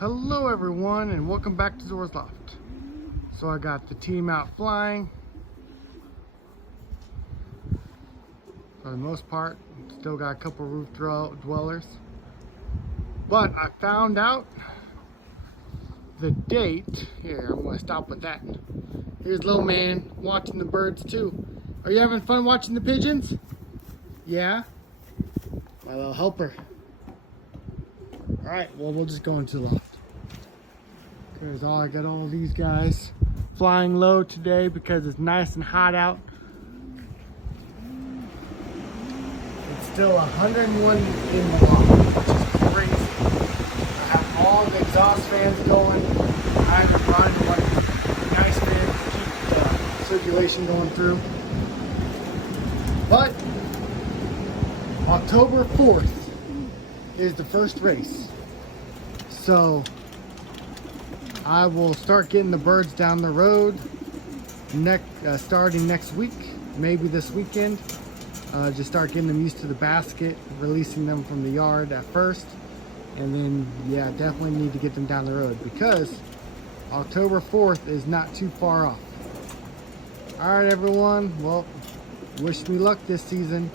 Hello everyone and welcome back to Zora's Loft. So I got the team out flying. For the most part, still got a couple roof dwellers. But I found out the date. Here, I'm gonna stop with that. Here's little man watching the birds too. Are you having fun watching the pigeons? Yeah? My little helper. Alright, well we'll just go into the loft. I got all these guys flying low today because it's nice and hot out. It's still 101 in the loft, which is crazy. I have all the exhaust fans going. I have to run one nice fan to keep the circulation going through. But October 4th is the first race. So I will start getting the birds down the road starting next week, maybe this weekend. Just start getting them used to the basket, releasing them from the yard at first. And then, yeah, definitely need to get them down the road because October 4th is not too far off. All right, everyone. Well, wish me luck this season.